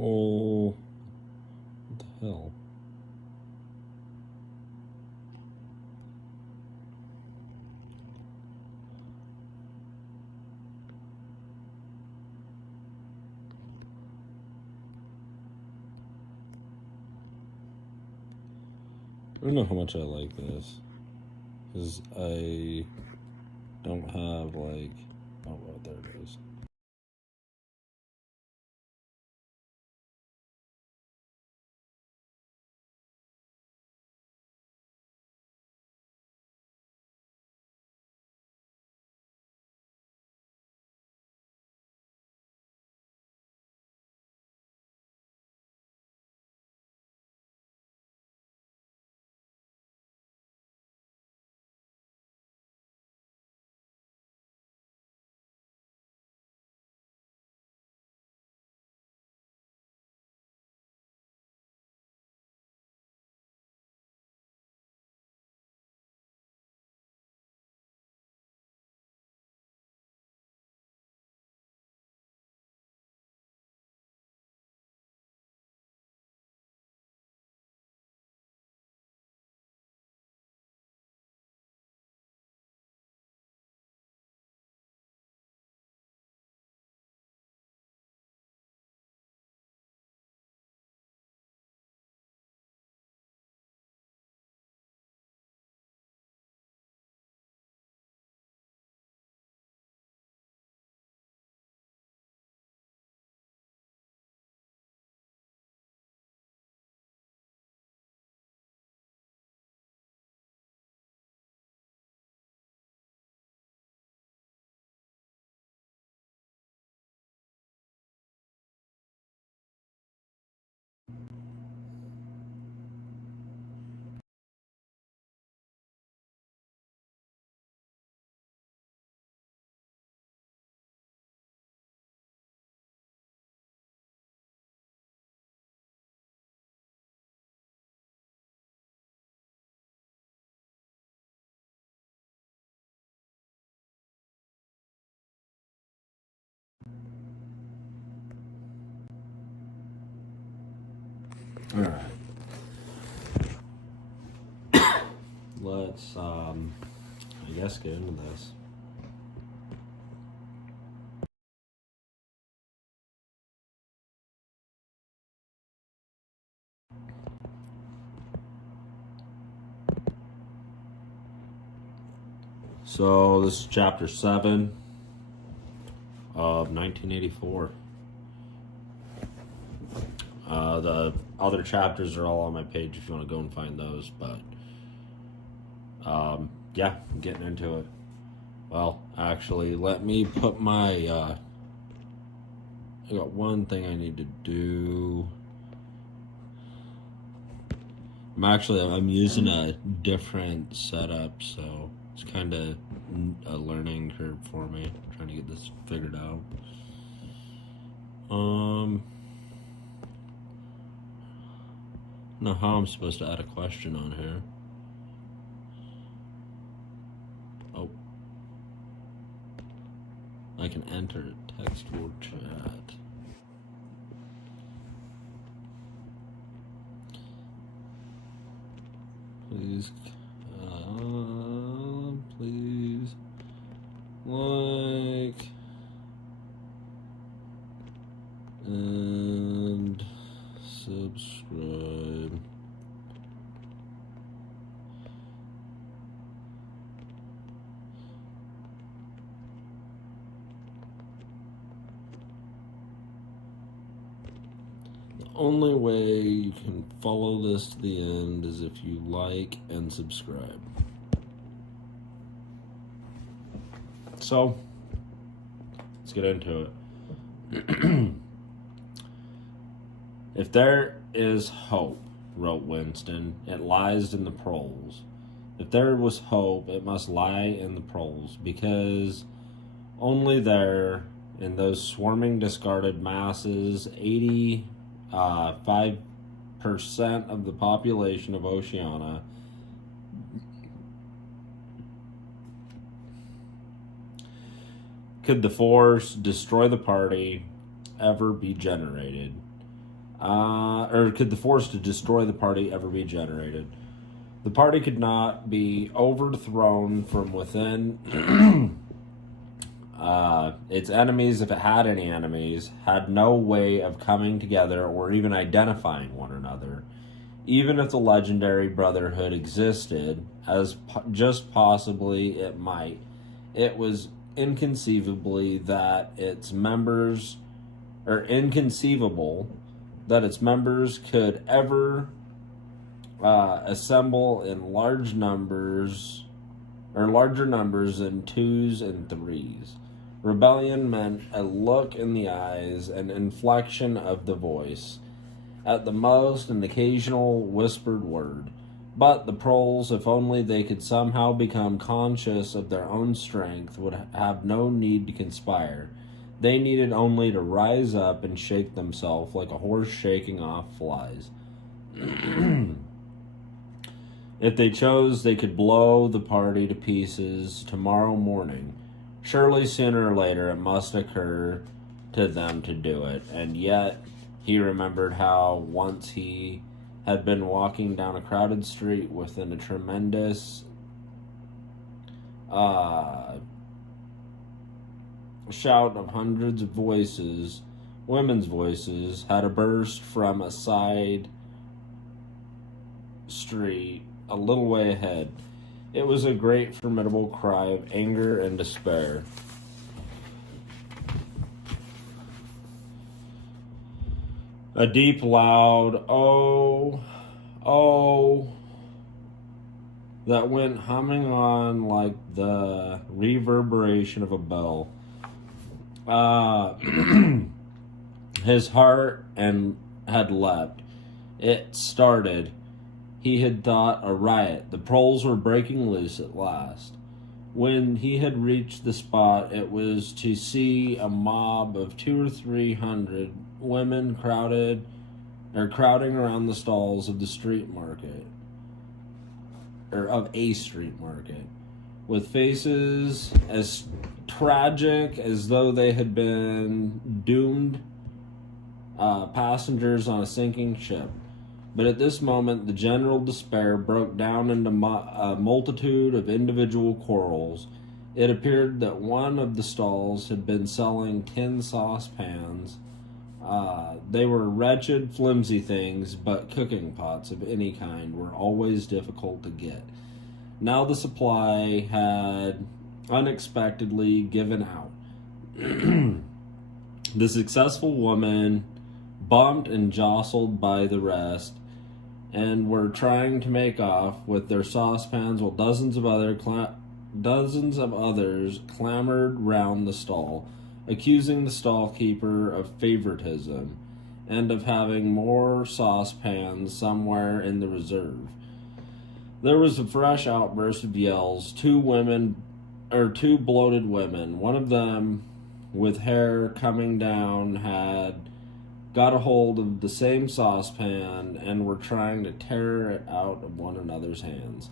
Well, what the hell? I don't know how much I like this. Because I don't have, like... Oh, well, there it is. Alright. Let's, I guess, get into this. So, this is chapter 7 of 1984. The other chapters are all on my page if you want to go and find those, but yeah, I'm getting into it. Well, actually, let me put my I got one thing I need to do. I'm using a different setup, so it's kind of a learning curve for me, trying to get this figured out. I don't know how I'm supposed to add a question on here. Oh. I can enter text or chat. Please, please like and subscribe. The only way you can follow this to the end is if you like and subscribe. So, let's get into it. If there is hope, wrote Winston, it lies in the proles. If there was hope, it must lie in the proles, because only there, in those swarming discarded masses, 85% of the population of Oceania, could the force destroy the party ever be generated. or could the force to destroy the party ever be generated? The party could not be overthrown from within. Its enemies, if it had any enemies, had no way of coming together or even identifying one another. Even if the legendary brotherhood existed, as just possibly it might, it was inconceivable that its members could ever assemble in large numbers or larger numbers than twos and threes. Rebellion meant a look in the eyes, an inflection of the voice, at the most an occasional whispered word. But the proles, if only they could somehow become conscious of their own strength, would have no need to conspire. They needed only to rise up and shake themselves like a horse shaking off flies. If they chose, they could blow the party to pieces tomorrow morning. Surely sooner or later it must occur to them to do it. And yet he remembered how once he had been walking down a crowded street within a tremendous shout of hundreds of voices, women's voices, had a burst from a side street a little way ahead. It was a great, formidable cry of anger and despair. A deep, loud, oh, oh, that went humming on like the reverberation of a bell. His heart had leapt. It started. He had thought a riot. The proles were breaking loose at last. When he had reached the spot, it was to see a mob of 200 or 300 women crowding around the stalls of the street market, or of a street market, with faces as tragic as though they had been doomed passengers on a sinking ship. But at this moment, the general despair broke down into a multitude of individual quarrels. It appeared that one of the stalls had been selling tin saucepans. They were wretched, flimsy things, but cooking pots of any kind were always difficult to get. Now the supply had unexpectedly given out. The successful woman, bumped and jostled by the rest, and were trying to make off with their saucepans, while dozens of others clamored round the stall, accusing the stall-keeper of favoritism and of having more saucepans somewhere in the reserve. There was a fresh outburst of yells. Two bloated women, one of them with hair coming down, had got a hold of the same saucepan and were trying to tear it out of one another's hands.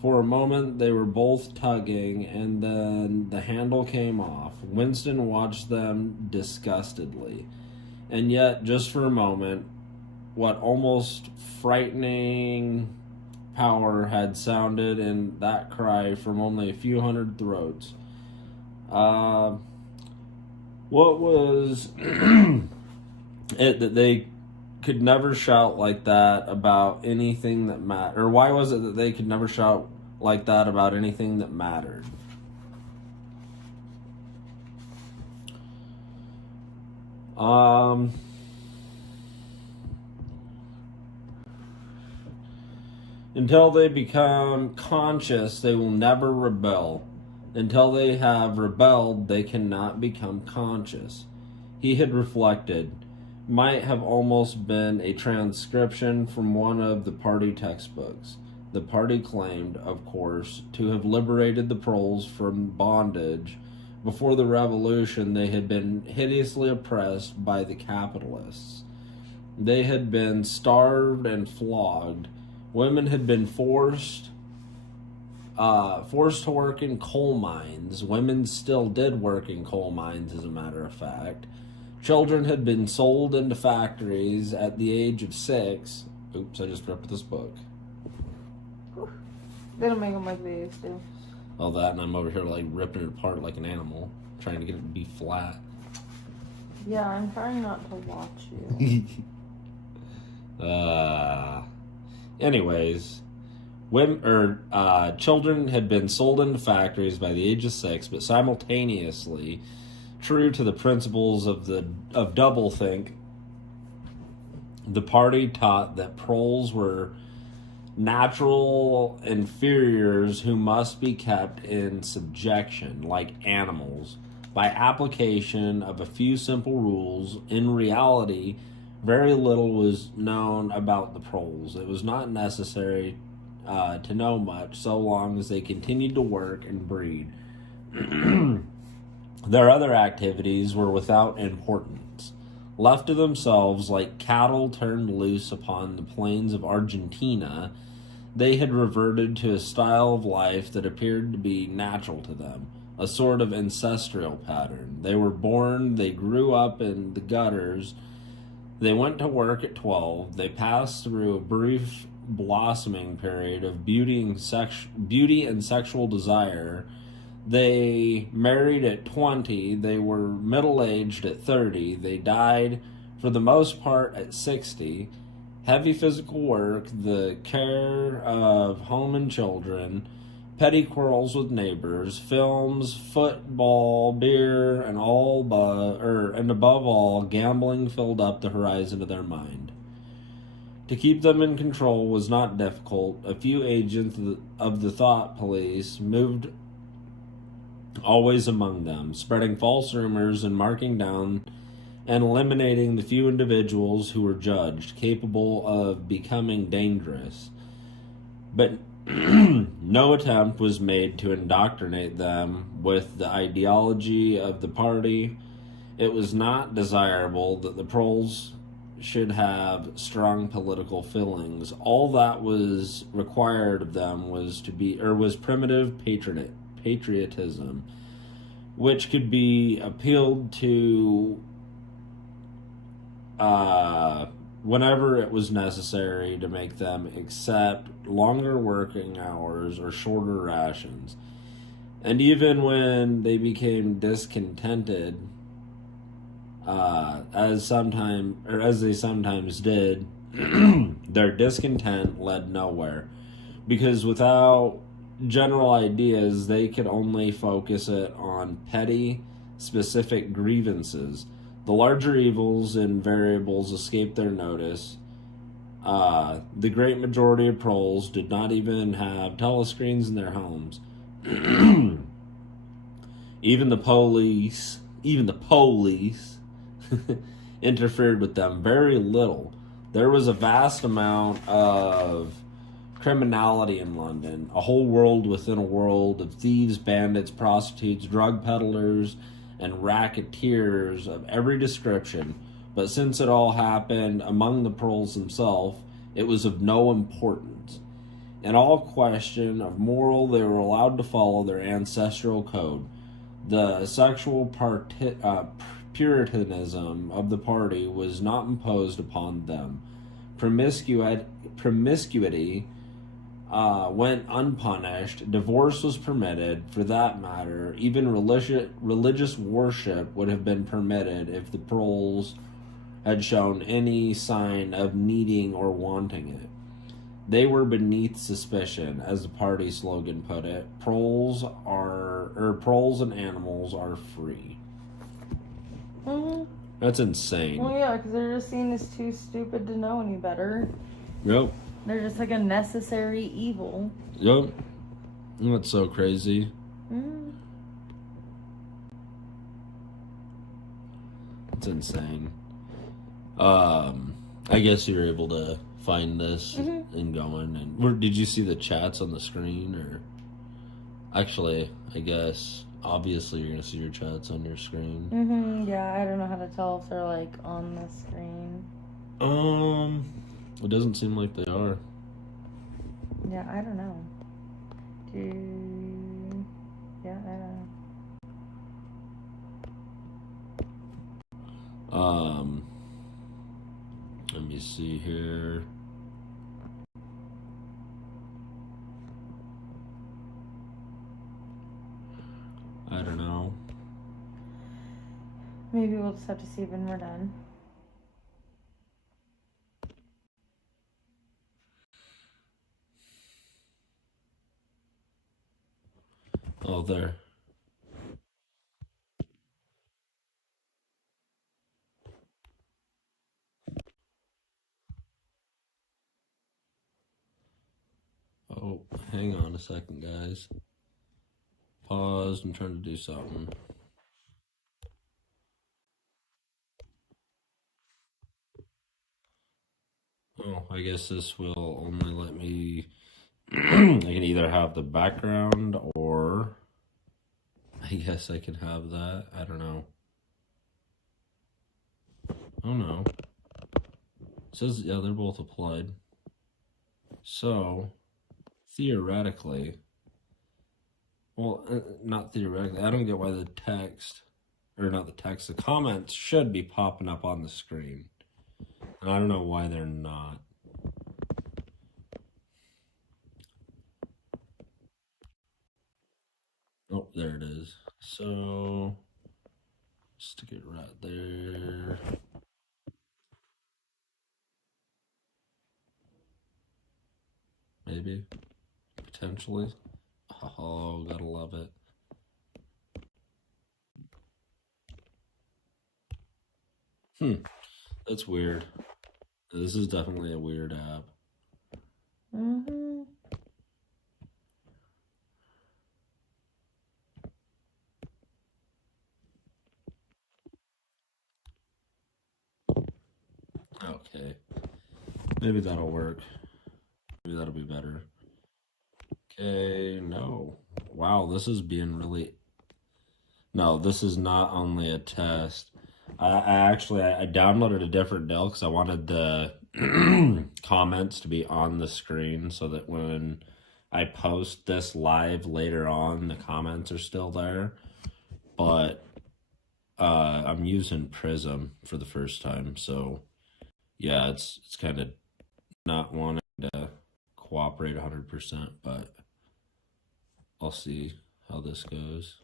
For a moment they were both tugging, and then the handle came off. Winston watched them disgustedly. And yet, just for a moment, what almost frightening power had sounded in that cry from only a few hundred throats. What was it that they could never shout like that about anything that mattered? Or why was it that they could never shout like that about anything that mattered? Until they become conscious, they will never rebel. Until they have rebelled, they cannot become conscious. He had reflected. Might have almost been a transcription from one of the party textbooks. The party claimed, of course, to have liberated the proles from bondage. Before the revolution, they had been hideously oppressed by the capitalists. They had been starved and flogged. Women had been forced to work in coal mines. Women still did work in coal mines, as a matter of fact. Children had been sold into factories at the age of 6. Oops, I just ripped this book. They don't make them like they used to. All that, and I'm over here like ripping it apart like an animal, trying to get it to be flat. Yeah, I'm trying not to watch you. Anyways, children had been sold into factories by the age of 6, but simultaneously, true to the principles of doublethink, the party taught that proles were natural inferiors who must be kept in subjection, like animals, by application of a few simple rules. In reality, very little was known about the proles. It was not necessary to know much so long as they continued to work and breed. Their other activities were without importance. Left to themselves, like cattle turned loose upon the plains of Argentina, they had reverted to a style of life that appeared to be natural to them, a sort of ancestral pattern. They were born, they grew up in the gutters, they went to work at 12, they passed through a brief blossoming period of beauty and sexual desire. They married at 20, they were middle-aged at 30, they died for the most part at 60. Heavy physical work, the care of home and children, petty quarrels with neighbors, films, football, beer, and above all, gambling filled up the horizon of their mind. To keep them in control was not difficult. A few agents of the thought police moved always among them, spreading false rumors and marking down and eliminating the few individuals who were judged capable of becoming dangerous. But no attempt was made to indoctrinate them with the ideology of the party. It was not desirable that the proles should have strong political feelings. All that was required of them was primitive patriotism, which could be appealed to whenever it was necessary to make them accept longer working hours or shorter rations. And even when they became discontented, as they sometimes did, their discontent led nowhere, because without general ideas, they could only focus it on petty, specific grievances. The larger evils and variables escaped their notice. The great majority of proles did not even have telescreens in their homes. Even the police interfered with them very little. There was a vast amount of criminality in London, a whole world within a world of thieves, bandits, prostitutes, drug peddlers, and racketeers of every description. But since it all happened among the proles themselves, it was of no importance. In all question of moral, they were allowed to follow their ancestral code. The sexual puritanism of the party was not imposed upon them. Promiscuity went unpunished. Divorce was permitted. For that matter, even religious worship would have been permitted if the proles had shown any sign of needing or wanting it. They were beneath suspicion, as the party slogan put it. Proles and animals are free. Mm-hmm. That's insane. Well, yeah, because they're just seen as too stupid to know any better. Yep. They're just like a necessary evil. Yep. That's so crazy. Mm-hmm. It's insane. I guess you were able to find this and going. And did you see the chats on the screen? Or actually, I guess obviously you're gonna see your chats on your screen. Yeah, I don't know how to tell if they're like on the screen. It doesn't seem like they are. Yeah, I don't know. Yeah, I don't know. Um, let me see here. I don't know. Maybe we'll just have to see when we're done. Oh, there. Oh, hang on a second, guys. Pause. I'm trying to do something. Oh, I guess this will only let me. I can either have the background or. I guess I can have that. I don't know. Oh no. It says, yeah, they're both applied. So, theoretically. Well, not theoretically. I don't get why the text. Or not the text. The comments should be popping up on the screen. And I don't know why they're not. Oh, there it is. So, stick it right there. Maybe. Potentially. Oh, gotta love it. That's weird. This is definitely a weird app. Mm-hmm. Okay. Maybe that'll work. Maybe that'll be better. Okay, no. Wow, this is being really... No, this is not only a test. I downloaded a different deal because I wanted the comments to be on the screen so that when I post this live later on, the comments are still there. But I'm using Prism for the first time, so yeah, it's kind of not wanting to cooperate 100%, but I'll see how this goes.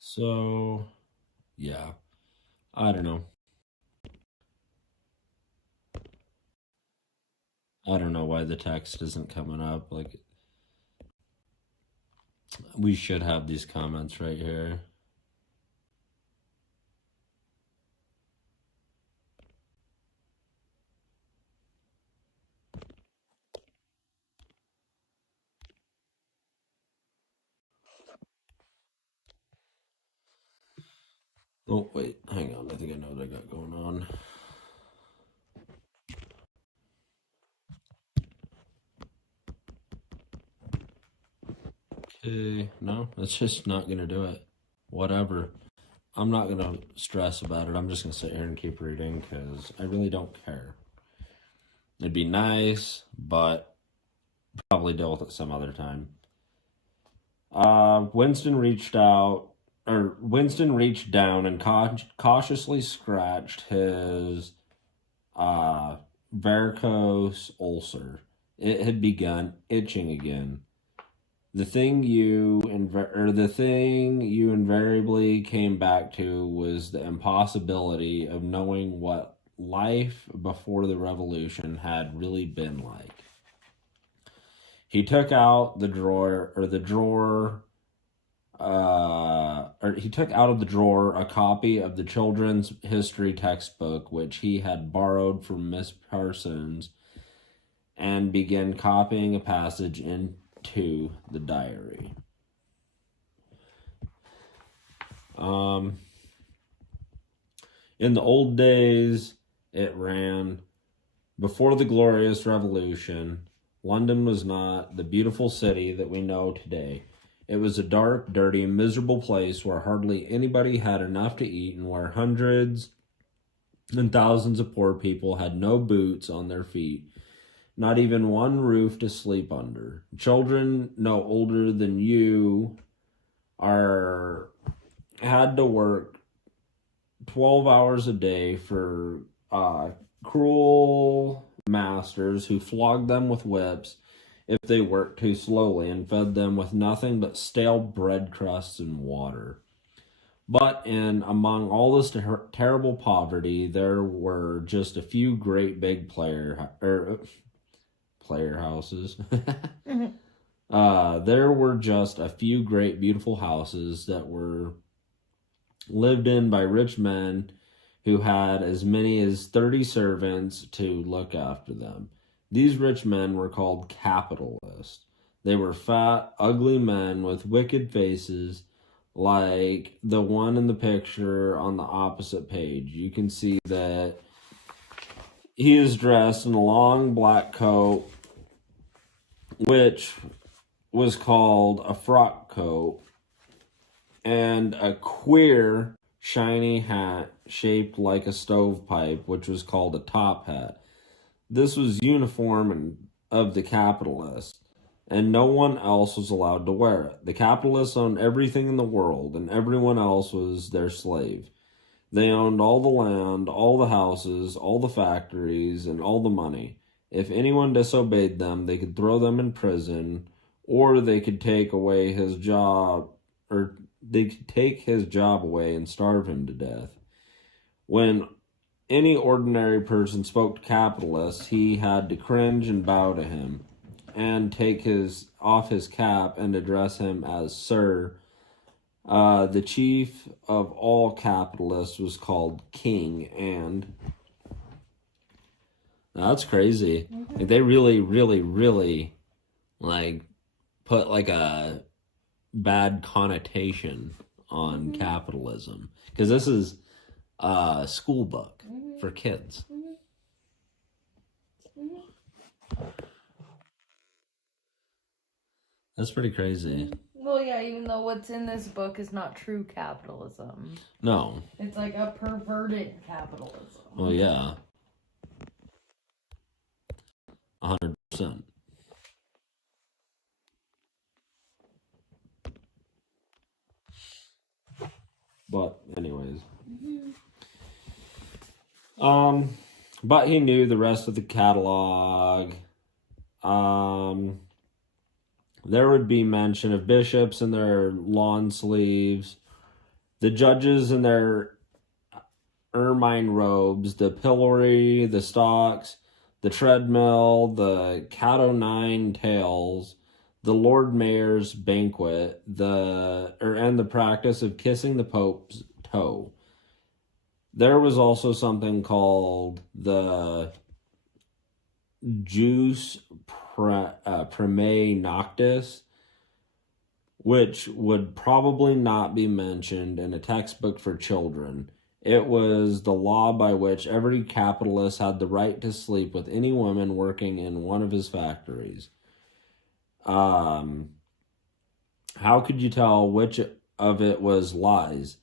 So, yeah, I don't know. I don't know why the text isn't coming up. Like, we should have these comments right here. Oh, wait, hang on. I think I know what I got going on. Okay, no, that's just not going to do it. Whatever. I'm not going to stress about it. I'm just going to sit here and keep reading because I really don't care. It'd be nice, but probably deal with it some other time. Winston reached down and cautiously scratched his varicose ulcer. It had begun itching again. The thing you invariably came back to was the impossibility of knowing what life before the revolution had really been like. He took out he took out of the drawer a copy of the children's history textbook, which he had borrowed from Miss Parsons, and began copying a passage into the diary. In the old days, it ran, before the glorious revolution, London was not the beautiful city that we know today. It was a dark, dirty, miserable place where hardly anybody had enough to eat and where hundreds and thousands of poor people had no boots on their feet, not even one roof to sleep under. Children no older than you are had to work 12 hours a day for cruel masters who flogged them with whips if they worked too slowly and fed them with nothing but stale bread crusts and water. But among all this terrible poverty, there were just a few great big player houses. There were just a few great beautiful houses that were lived in by rich men who had as many as 30 servants to look after them. These rich men were called capitalists. They were fat, ugly men with wicked faces, like the one in the picture on the opposite page. You can see that he is dressed in a long black coat, which was called a frock coat, and a queer, shiny hat shaped like a stovepipe, which was called a top hat. This was uniform of the capitalists, and no one else was allowed to wear it. The capitalists owned everything in the world, and everyone else was their slave. They owned all the land, all the houses, all the factories, and all the money. If anyone disobeyed them, they could throw them in prison, or they could take away his job, or they could take his job away and starve him to death. When any ordinary person spoke to capitalists, he had to cringe and bow to him, and take off his cap and address him as Sir. The chief of all capitalists was called King, and that's crazy. Like, they really, really, really like put like a bad connotation on capitalism, because this is a school book for kids. That's pretty crazy. Well, yeah, even though what's in this book is not true capitalism. No. It's like a perverted capitalism. Well, yeah. 100%. But anyways. But he knew the rest of the catalog. There would be mention of bishops in their lawn sleeves, the judges in their ermine robes, the pillory, the stocks, the treadmill, the cat o' nine tails, the Lord Mayor's banquet, and the practice of kissing the Pope's toe. There was also something called the Jus Primae Noctis, which would probably not be mentioned in a textbook for children. It was the law by which every capitalist had the right to sleep with any woman working in one of his factories. How could you tell which of it was lies?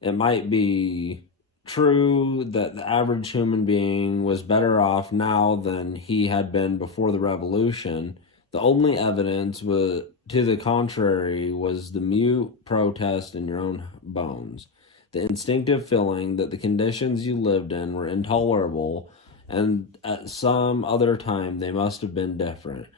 It might be true that the average human being was better off now than he had been before the revolution. The only evidence to the contrary was the mute protest in your own bones, the instinctive feeling that the conditions you lived in were intolerable, and at some other time they must have been different.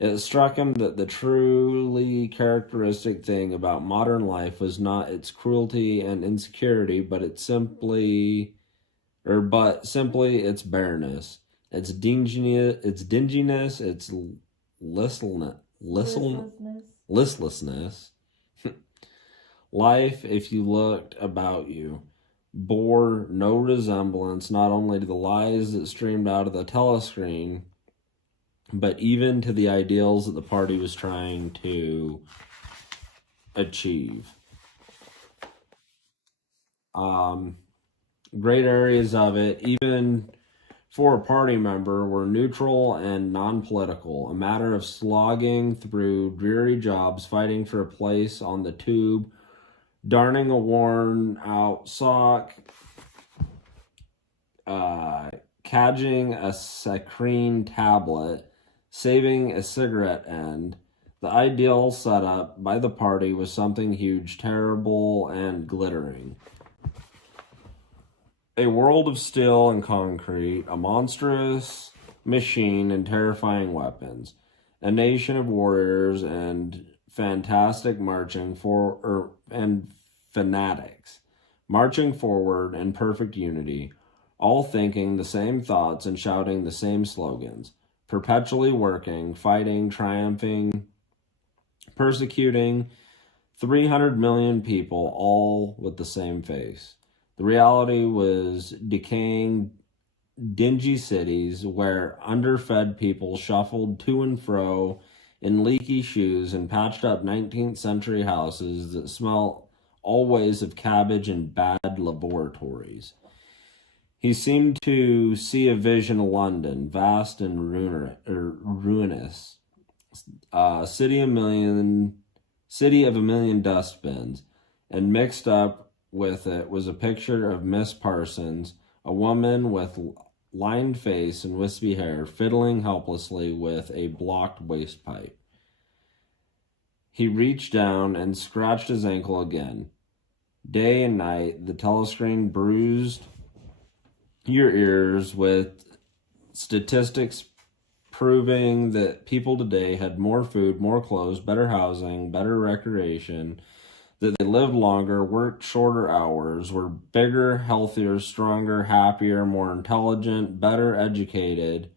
It struck him that the truly characteristic thing about modern life was not its cruelty and insecurity, but simply its bareness, its dinginess, its listlessness. Life, if you looked about you, bore no resemblance not only to the lies that streamed out of the telescreen, but even to the ideals that the party was trying to achieve. Great areas of it, even for a party member, were neutral and non-political, a matter of slogging through dreary jobs, fighting for a place on the tube, darning a worn-out sock, cadging a saccharine tablet, saving a cigarette end, The ideal setup by the party was something huge, terrible, and glittering. A world of steel and concrete, a monstrous machine and terrifying weapons, a nation of warriors and fantastic and fanatics, marching forward in perfect unity, all thinking the same thoughts and shouting the same slogans, perpetually working, fighting, triumphing, persecuting 300 million people, all with the same face. The reality was decaying, dingy cities where underfed people shuffled to and fro in leaky shoes and patched up 19th century houses that smell always of cabbage and bad laboratories. He seemed to see a vision of London, vast and ruinous, city of a million dustbins, and mixed up with it was a picture of Miss Parsons, a woman with lined face and wispy hair, fiddling helplessly with a blocked waste pipe. He reached down and scratched his ankle again. Day and night, the telescreen bruised your ears with statistics proving that people today had more food, more clothes, better housing, better recreation, that they lived longer, worked shorter hours, were bigger, healthier, stronger, happier, more intelligent, better educated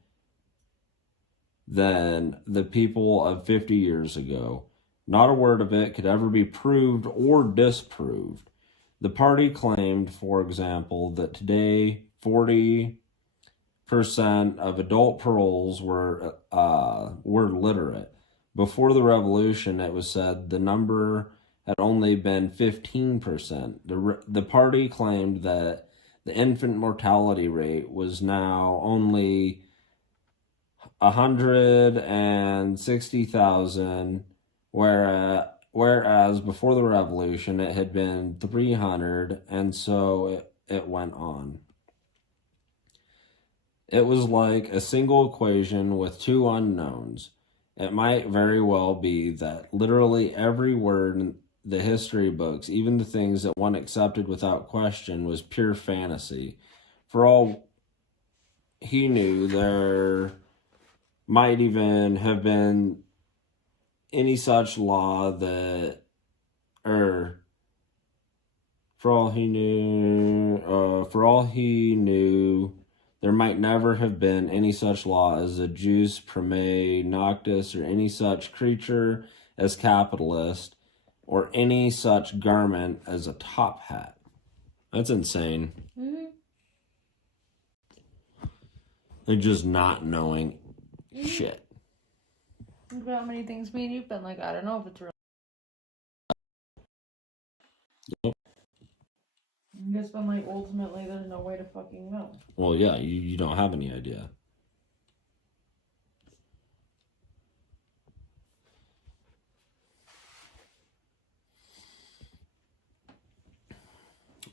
than the people of 50 years ago. Not a word of it could ever be proved or disproved. The party claimed, for example, that today 40% of adult paroles were literate. Before the revolution, it was said the number had only been 15%. The party claimed that the infant mortality rate was now only 160,000, whereas before the revolution it had been 300, and so it went on. It was like a single equation with two unknowns. It might very well be that literally every word in the history books, even the things that one accepted without question, was pure fantasy. For all he knew, there might even have been any such law that, for all he knew, there might never have been any such law as a jus primae noctis, or any such creature as capitalist, or any such garment as a top hat. That's insane. Mm-hmm. Like, just not knowing shit. Think about how many things me and you've been like, I don't know if it's real. Yep. I guess been like, ultimately, there's no way to fucking know. Well, yeah, you don't have any idea.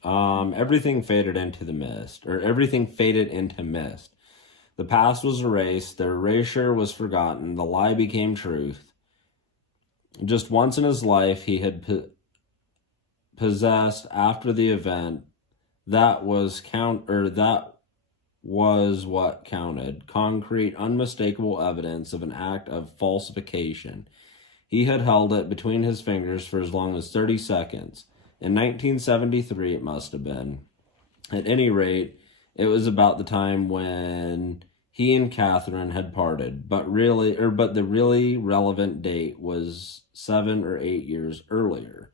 Everything faded into mist. The past was erased, the erasure was forgotten, the lie became truth. Just once in his life he had possessed after the event, that was what counted. Concrete, unmistakable evidence of an act of falsification. He had held it between his fingers for as long as 30 seconds. In 1973, it must have been. At any rate, it was about the time when he and Catherine had parted, but the really relevant date was 7 or 8 years earlier.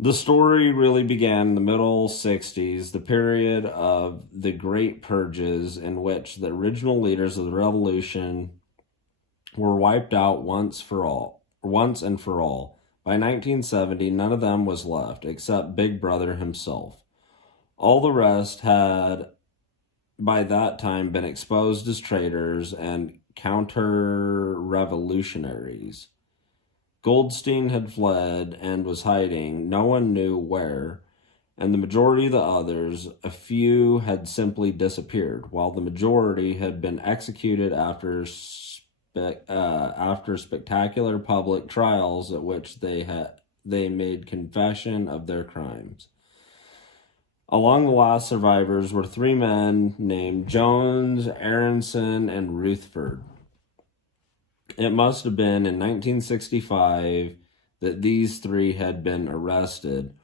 The story really began in the middle 60s, the period of the Great Purges, in which the original leaders of the revolution were wiped out once and for all. By 1970, none of them was left, except Big Brother himself. All the rest had, by that time, been exposed as traitors and counter-revolutionaries. Goldstein had fled and was hiding, no one knew where, and the majority of the others, a few, had simply disappeared, while the majority had been executed after after spectacular public trials at which they made confession of their crimes. Among the last survivors were 3 men named Jones, Aronson, and Rutherford. It must have been in 1965 that these 3 had been arrested.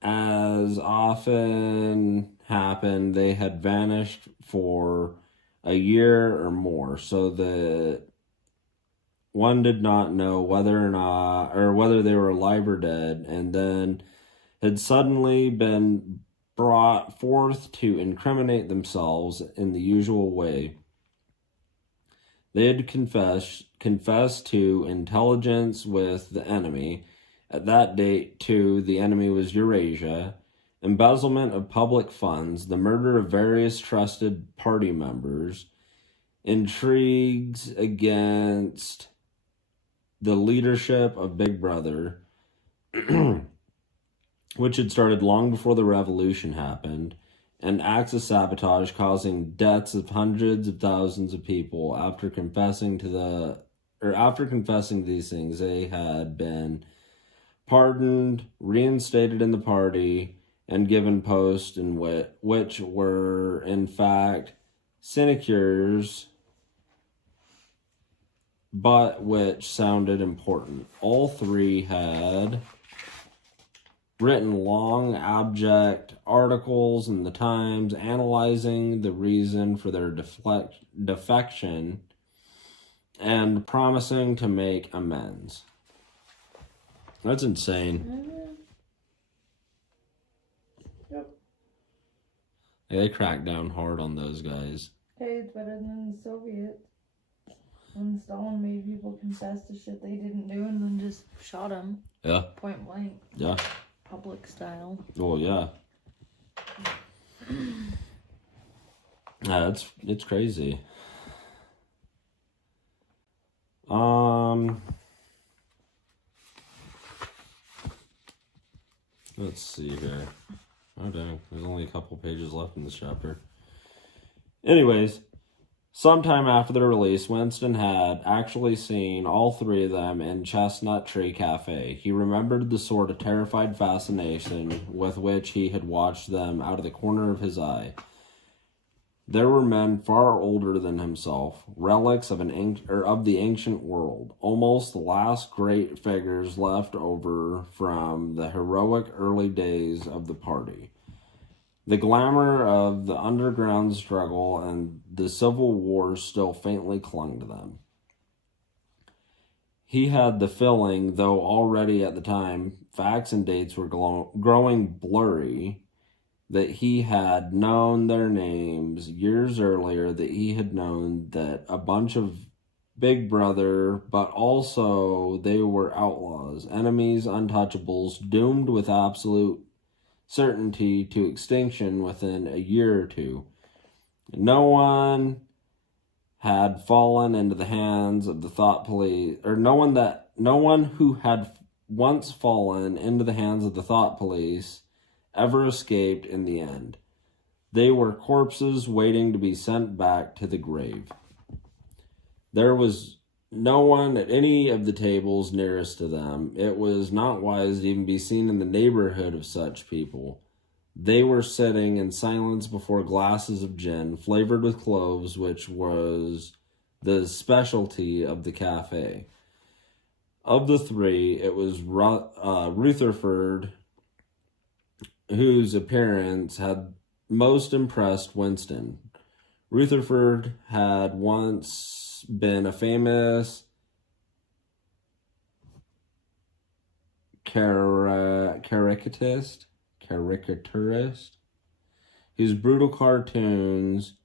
As often happened, they had vanished for a year or more, so that one did not know whether they were alive or dead, and then had suddenly been brought forth to incriminate themselves in the usual way. They had confessed to intelligence with the enemy. At that date, too, the enemy was Eurasia, embezzlement of public funds, the murder of various trusted party members, intrigues against the leadership of Big Brother, which had started long before the revolution happened, and acts of sabotage causing deaths of hundreds of thousands of people. After confessing these things, they had been pardoned, reinstated in the party, and given posts in which were in fact sinecures, but which sounded important. All 3 had written long, abject articles in the Times analyzing the reason for their defection and promising to make amends. That's insane. Yep. They cracked down hard on those guys. Hey, it's better than the Soviets. When Stalin made people confess to shit they didn't do and then just shot them. Yeah. Point blank. Yeah. Public style. Oh, yeah. It's crazy. Let's see here. Oh, dang. There's only a couple pages left in this chapter. Anyways, sometime after the release, Winston had actually seen all 3 of them in Chestnut Tree Cafe. He remembered the sort of terrified fascination with which he had watched them out of the corner of his eye. There were men far older than himself, relics of the ancient world, almost the last great figures left over from the heroic early days of the party. The glamour of the underground struggle and the Civil War still faintly clung to them. He had the feeling, though already at the time facts and dates were growing blurry, that he had known their names years earlier, that he had known that a bunch of Big Brother, but also they were outlaws, enemies, untouchables, doomed with absolute certainty to extinction within a year or two. No one had fallen into the hands of the thought police, or no one who had once fallen into the hands of the thought police ever escaped in the end. They were corpses waiting to be sent back to the grave. There was no one at any of the tables nearest to them. It was not wise to even be seen in the neighborhood of such people. They were sitting in silence before glasses of gin, flavored with cloves, which was the specialty of the cafe. Of the 3, it was Rutherford whose appearance had most impressed Winston. Rutherford had once been a famous caricaturist whose brutal cartoons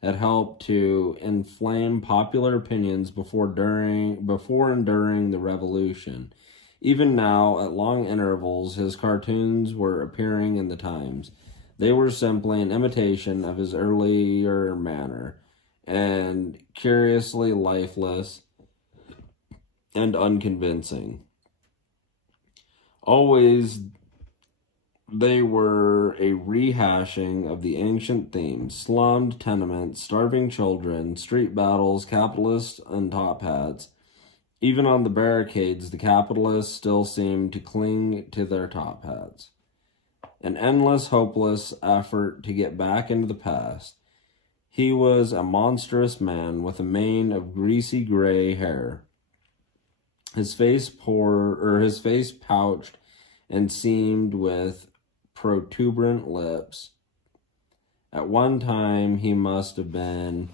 had helped to inflame popular opinions before and during the Revolution. Even now, at long intervals, his cartoons were appearing in the Times. They were simply an imitation of his earlier manner, and curiously lifeless and unconvincing. Always They were a rehashing of the ancient themes: slummed tenements, starving children, street battles, capitalists and top hats. Even on the barricades, the capitalists still seemed to cling to their top hats. An endless, hopeless effort to get back into the past. He was a monstrous man with a mane of greasy gray hair. His face pouched and seamed with protuberant lips. At one time, he must have been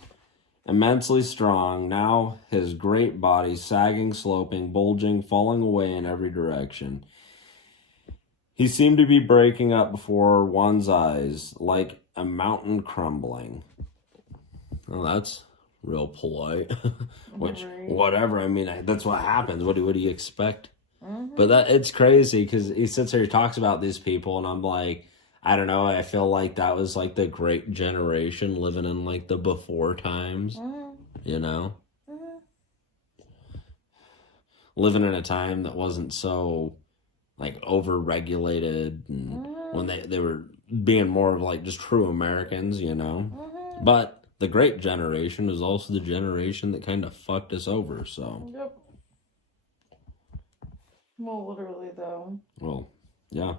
immensely strong. Now his great body sagging, sloping, bulging, falling away in every direction. He seemed to be breaking up before one's eyes, like a mountain crumbling. Well, that's real polite. Which, whatever. I mean, that's what happens. What do you expect? Mm-hmm. But it's crazy because he sits here, he talks about these people, and I'm like, I don't know. I feel like that was like the great generation living in like the before times, you know? Mm-hmm. Living in a time that wasn't so like over-regulated, and when they were being more of like just true Americans, you know? Mm-hmm. But the great generation is also the generation that kind of fucked us over, so. Yep. Well, literally, though. Well, yeah.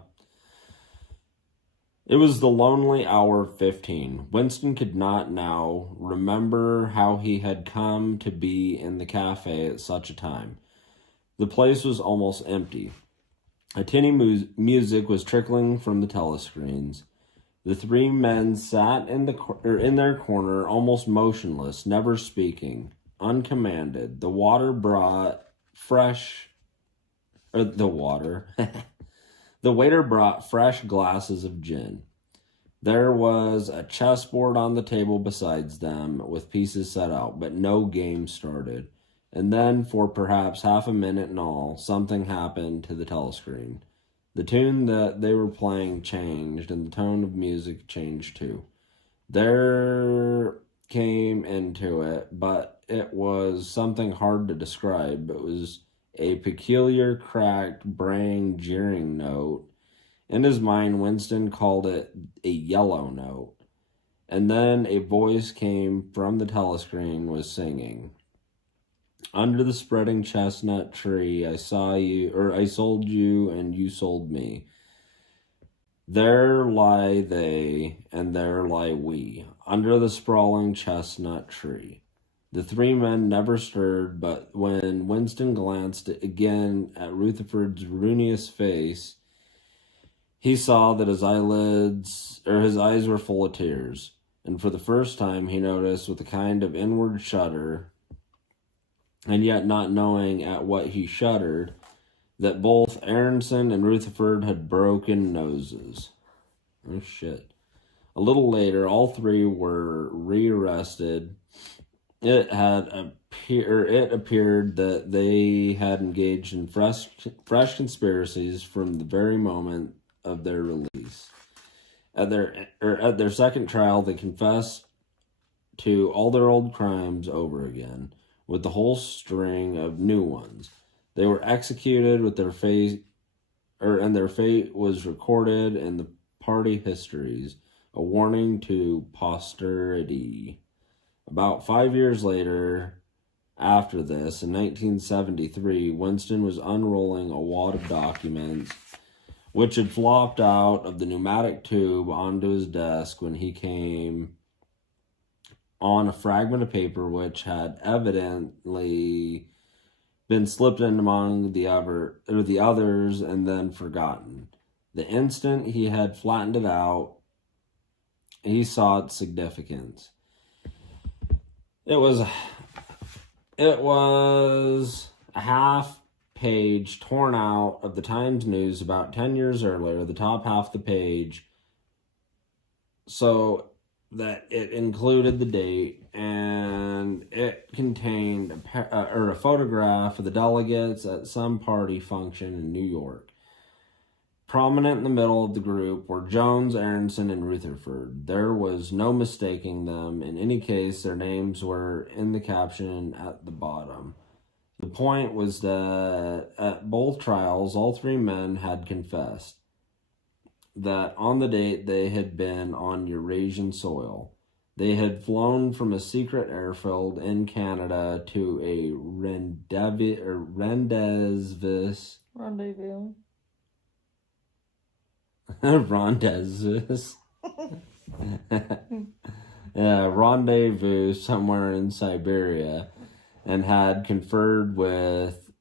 It was the lonely hour 15. Winston could not now remember how he had come to be in the cafe at such a time. The place was almost empty. A tinny music was trickling from the telescreens. The three men sat in their corner, almost motionless, never speaking, uncommanded. The waiter brought fresh glasses of gin. There was a chessboard on the table beside them, with pieces set out, but no game started. And then, for perhaps half a minute in all, something happened to the telescreen. The tune that they were playing changed, and the tone of music changed too. There came into it, but it was something hard to describe. It was a peculiar, cracked, braying, jeering note. In his mind, Winston called it a yellow note. And then a voice came from the telescreen, was singing. Under the spreading chestnut tree, I sold you, and you sold me. There lie they, and there lie we, under the sprawling chestnut tree. The three men never stirred, but when Winston glanced again at Rutherford's ruinous face, he saw that his eyes were full of tears, and for the first time he noticed with a kind of inward shudder, and yet not knowing at what he shuddered, that both Aronson and Rutherford had broken noses. Oh shit. A little later, all three were rearrested. It appeared that they had engaged in fresh conspiracies from the very moment of their release. At their second trial, they confessed to all their old crimes over again, with the whole string of new ones. They were executed with their fate was recorded in the party histories, a warning to posterity. About 5 years later, after this, in 1973, Winston was unrolling a wad of documents which had flopped out of the pneumatic tube onto his desk when he came on a fragment of paper which had evidently been slipped in among the others and then forgotten. The instant he had flattened it out, he saw its significance. It was a half page torn out of the Times News about 10 years earlier, the top half of the page, so that it included the date, and it contained a photograph of the delegates at some party function in New York. Prominent in the middle of the group were Jones, Aronson, and Rutherford. There was no mistaking them. In any case, their names were in the caption at the bottom. The point was that at both trials, all three men had confessed. that on the date they had been on Eurasian soil. They had flown from a secret airfield in Canada to a rendezvous. Rendezvous. Rendezvous somewhere in Siberia, and had conferred with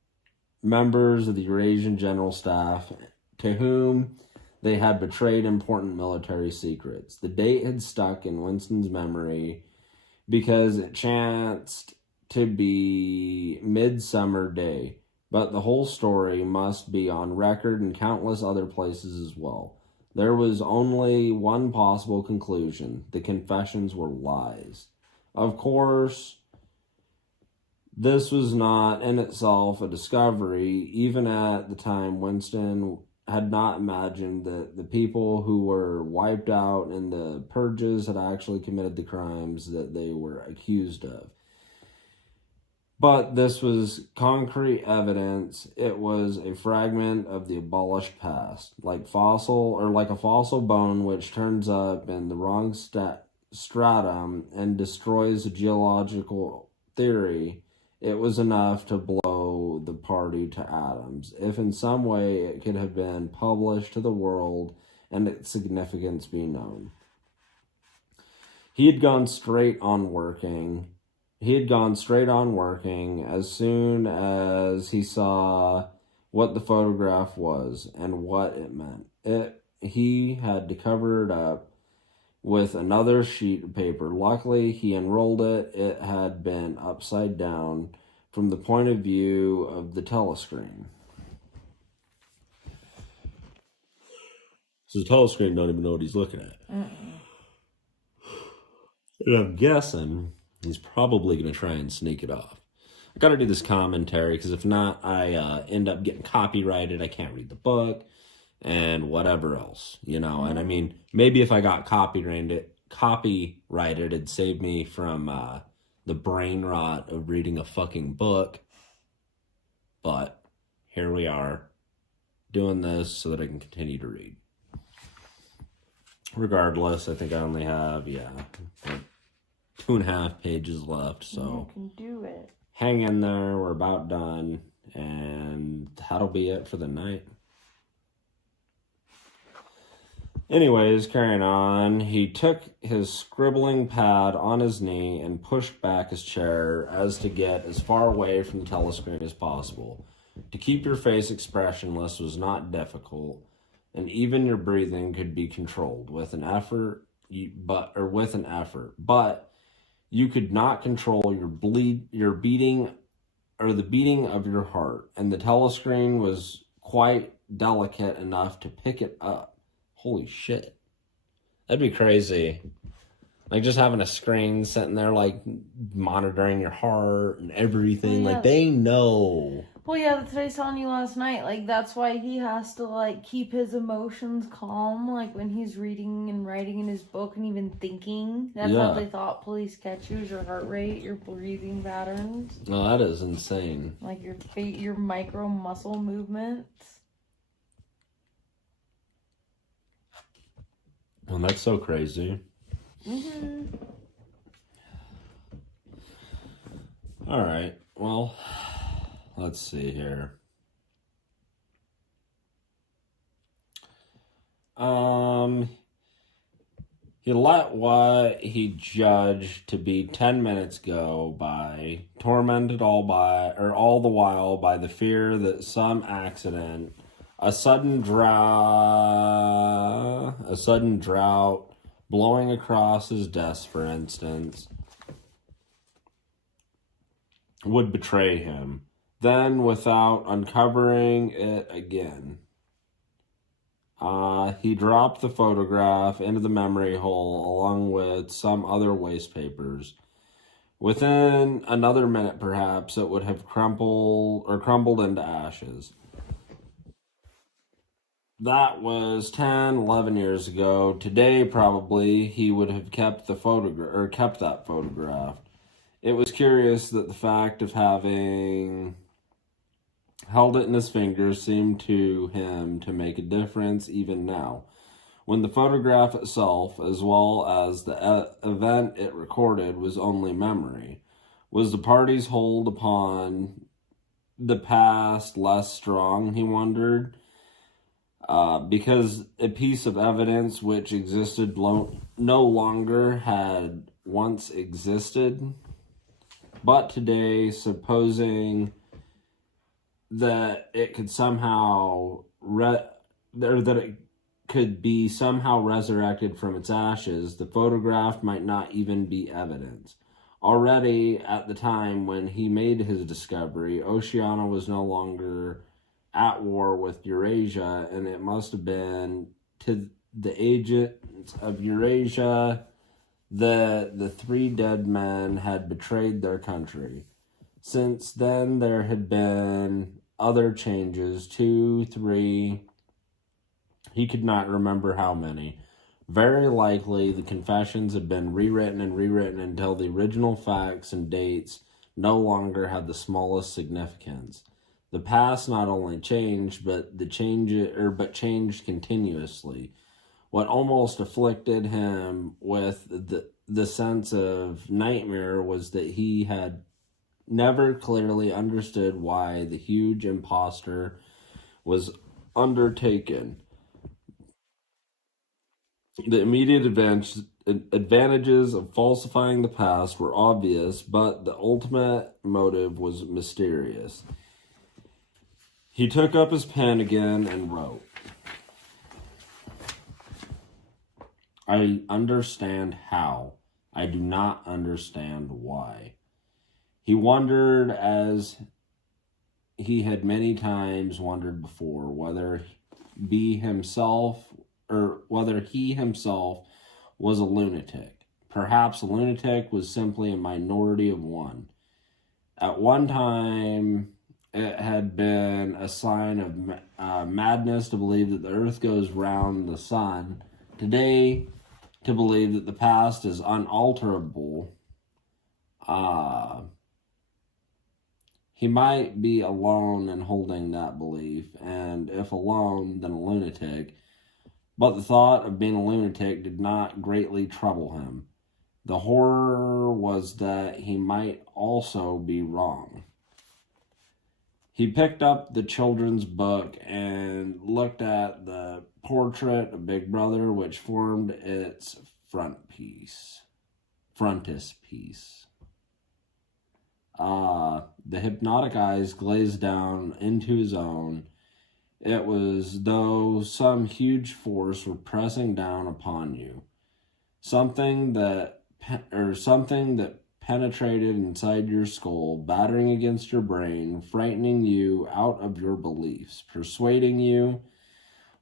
members of the Eurasian General Staff to whom they had betrayed important military secrets. The date had stuck in Winston's memory because it chanced to be Midsummer Day, but the whole story must be on record in countless other places as well. There was only one possible conclusion. The confessions were lies. Of course, this was not in itself a discovery. Even at the time, Winston had not imagined that the people who were wiped out in the purges had actually committed the crimes that they were accused of. But this was concrete evidence. It was a fragment of the abolished past, like a fossil bone which turns up in the wrong stratum and destroys a geological theory. It was enough to blow the party to atoms, if in some way it could have been published to the world and its significance be known. He had gone straight on working as soon as he saw what the photograph was and what it meant. He had to cover it up with another sheet of paper. Luckily, he unrolled it. It had been upside down from the point of view of the telescreen. So the telescreen don't even know what he's looking at. And I'm guessing he's probably going to try and sneak it off. I got to do this commentary because if not, I end up getting copyrighted. I can't read the book and whatever else, you know. And I mean, maybe if I got copyrighted, it'd save me from the brain rot of reading a fucking book. But here we are doing this so that I can continue to read. Regardless, I think I only have, like 2.5 pages left, so you can do it. Hang in there. We're about done, and that'll be it for the night. Anyways, carrying on, he took his scribbling pad on his knee and pushed back his chair as to get as far away from the telescreen as possible. To keep your face expressionless was not difficult, and even your breathing could be controlled with an effort, but you could not control your beating or the beating of your heart, and the telescreen was quite delicate enough to pick it up. Holy shit. That'd be crazy. Like just having a screen sitting there like monitoring your heart and everything. Well, yeah. Like they know. Well, yeah, that's what I was telling you last night. Like, that's why he has to, like, keep his emotions calm, like, when he's reading and writing in his book and even thinking. That's how they thought police catch you, is your heart rate, your breathing patterns. No, that is insane. Like, your micro muscle movements. Oh, that's so crazy. Mm-hmm. All right, well... Let's see here. He let what he judged to be 10 minutes go by, tormented all the while by the fear that some accident, a sudden drought blowing across his desk, for instance, would betray him. Then, without uncovering it again, he dropped the photograph into the memory hole along with some other waste papers. Within another minute, perhaps, it would have crumbled into ashes. That was 10, 11 years ago. Today, probably, he would have kept that photograph. It was curious that the fact of having held it in his fingers seemed to him to make a difference even now. when the photograph itself, as well as the event it recorded, was only memory? Was the party's hold upon the past less strong, he wondered, because a piece of evidence which existed no longer had once existed? But today, supposing that it could somehow that it could be somehow resurrected from its ashes, the photograph might not even be evidence. Already at the time when he made his discovery, Oceania was no longer at war with Eurasia, and it must have been to the agents of Eurasia that the three dead men had betrayed their country. Since then, there had been other changes, 2, 3, he could not remember how many. Very likely, the confessions had been rewritten and rewritten until the original facts and dates no longer had the smallest significance. The past not only changed, but changed continuously. What almost afflicted him with the sense of nightmare was that he had never clearly understood why the huge imposture was undertaken. The immediate advantages of falsifying the past were obvious, but the ultimate motive was mysterious. He took up his pen again and wrote, I understand how. I do not understand why. He wondered, as he had many times wondered before, whether he himself was a lunatic. Perhaps a lunatic was simply a minority of one. At one time, it had been a sign of madness to believe that the earth goes round the sun. Today, to believe that the past is unalterable, he might be alone in holding that belief, and if alone, then a lunatic. But the thought of being a lunatic did not greatly trouble him. The horror was that he might also be wrong. He picked up the children's book and looked at the portrait of Big Brother, which formed its frontispiece. The hypnotic eyes glazed down into his own. It was though some huge force were pressing down upon you. Something that penetrated inside your skull, battering against your brain, frightening you out of your beliefs, persuading you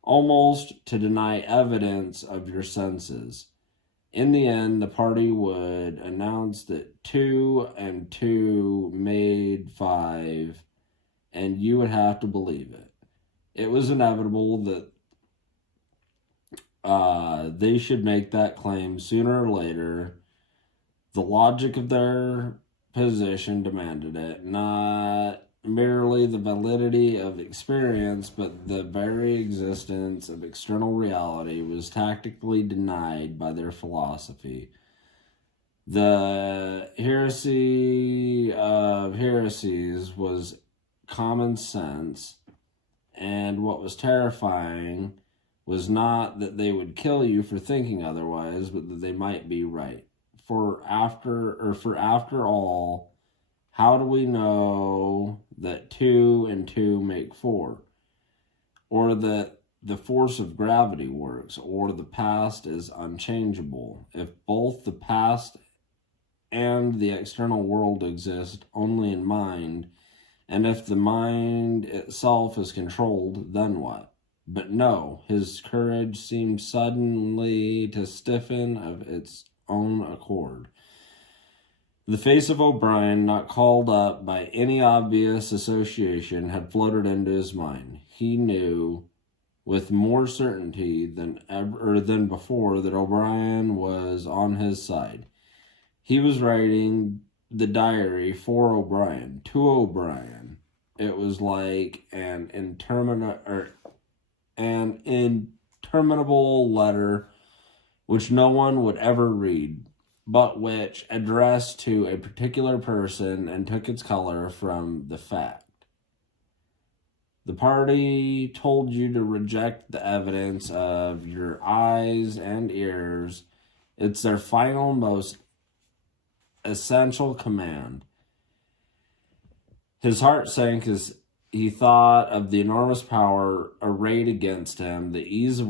almost to deny evidence of your senses. In the end, the party would announce that 2 and 2 made 5, and you would have to believe it. It was inevitable that they should make that claim sooner or later. The logic of their position demanded it, not merely the validity of experience, but the very existence of external reality was tactically denied by their philosophy. The heresy of heresies was common sense, and what was terrifying was not that they would kill you for thinking otherwise, but that they might be right. For after all, how do we know that 2 and 2 make 4? Or that the force of gravity works? Or the past is unchangeable? If both the past and the external world exist only in mind, and if the mind itself is controlled, then what? But no, his courage seemed suddenly to stiffen of its own accord. The face of O'Brien, not called up by any obvious association, had floated into his mind. He knew with more certainty than before that O'Brien was on his side. He was writing the diary for O'Brien, to O'Brien. It was like an interminable incriminable letter which no one would ever read, but which addressed to a particular person and took its color from the fact. The party told you to reject the evidence of your eyes and ears. It's their final, most essential command. His heart sank as he thought of the enormous power arrayed against him, the ease of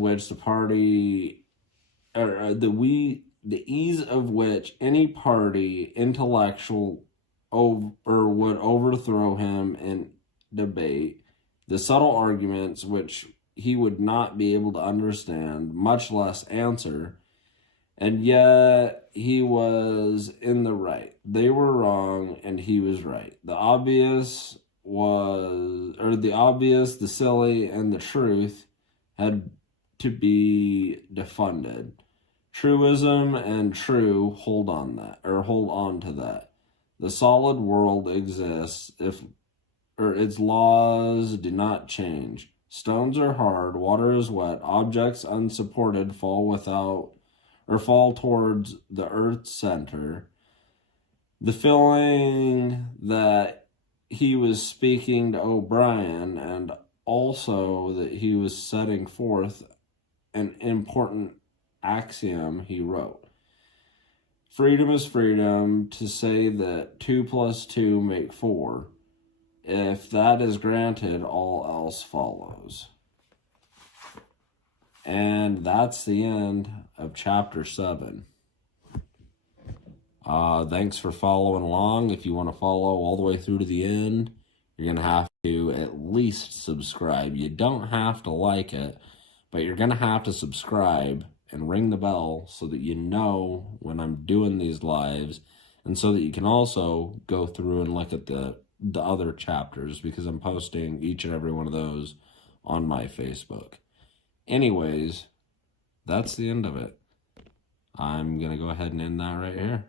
which any party intellectual would overthrow him in debate, the subtle arguments which he would not be able to understand, much less answer, and yet he was in the right. They were wrong, and he was right. The obvious, the silly, and the truth had to be defunded. Truism and true hold on to that. The solid world exists if its laws do not change. Stones are hard, water is wet, objects unsupported fall towards the earth's center. The feeling that he was speaking to O'Brien, and also that he was setting forth an important axiom, he wrote. Freedom is freedom to say that 2 + 2 make 4. If that is granted, all else follows. And that's the end of chapter 7. Thanks for following along. If you want to follow all the way through to the end, you're going to have to at least subscribe. You don't have to like it, but you're going to have to subscribe and ring the bell so that you know when I'm doing these lives, and so that you can also go through and look at the other chapters, because I'm posting each and every one of those on my Facebook. Anyways, that's the end of it. I'm going to go ahead and end that right here.